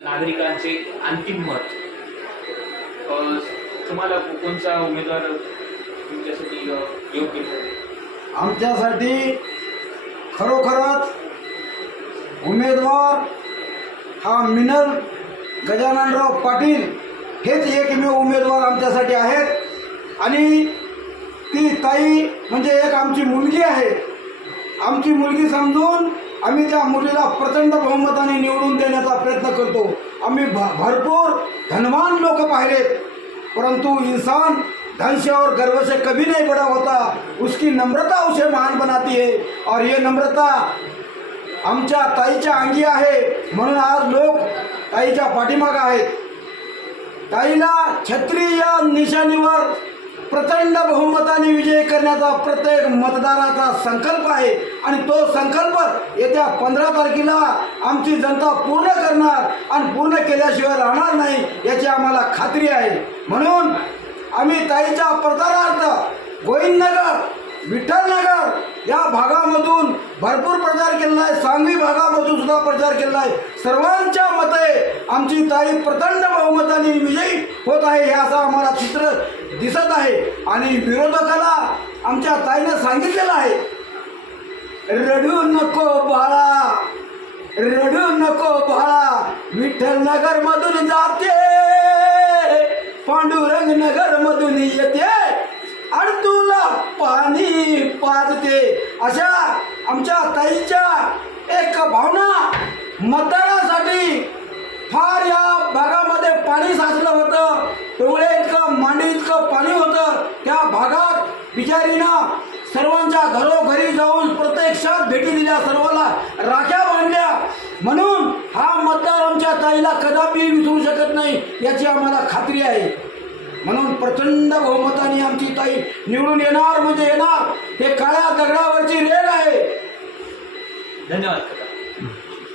नागरिकांचे अंतिम मत तुम्हाला कोणता उमेदवार तुमच्यासाठी योग्य ठरेल? आमच्यासाठी खरोखरच उमेदवार हा मिनल गजाननराव पाटील हेच एकमेव उमेदवार आमच्यासाठी आहेत। आणि ती ताई म्हणजे एक आमची मुलगी आहे। आमची मुलगी समजून आम्ही त्या मुलीला प्रचंड बहुमताने निवडून देण्याचा प्रयत्न करतो। आम्ही भरपूर धनवान लोक पाहिलेत, परंतु इंसान धन से और गर्व से कभी नहीं बड़ा होता, उसकी नम्रता उसे महान बनाती है। और ये नम्रता आमच्या ताईच्या अंगी आहे, म्हणून आज लोक ताईच्या पाठीमागे आहेत। ताईला छत्री या निशाणीवर प्रचंड बहुमताने विजय करण्याचा प्रत्येक मतदाराचा संकल्प आहे आणि तो संकल्प येत्या 15 तारखेला आमची जनता पूर्ण करणार आणि पूर्ण केल्याशिवाय राहणार नाही याची आम्हाला खात्री आहे। म्हणून आम्ही ताईच्या प्रचारार्थ गोविंदनगर, विठ्ठलनगर या भागामधून भरपूर प्रचार केला आहे। सांगवी भागामधून सुद्धा प्रचार केला आहे। सर्वांच्या मते आमची ताई प्रचंड बहुमताने विजयी होत आहे हे असं आम्हाला चित्र दिसत आहे। आणि विरोधकाला आमच्या ताईने सांगितलेलं आहे, रडू नको बाळा, रडू नको बाळा, विठ्ठलनगर मधून जाते, पांडुरंग नगर मधून येते आणि तुला पाणी पाजते। अशा आमच्या ताईच्या एक भावना मतदानासाठी फार या भागामध्ये पाणी साचलं होतं, डोळे इतकं मांडी इतकं पाणी होतं। त्या भागात बिचारीनं सर्वांच्या घरोघरी जाऊन प्रत्यक्षात भेटी दिल्या, सर्वांना राख्या बांधल्या। म्हणून हा मतदार आमच्या ताईला कदापि विसरू शकत नाही याची आम्हाला खात्री आहे। म्हणून प्रचंड बहुमताने आमची ताई निवडून येणार म्हणजे येणार, हे काळ्या दगडावरची रेघ आहे। धन्यवाद।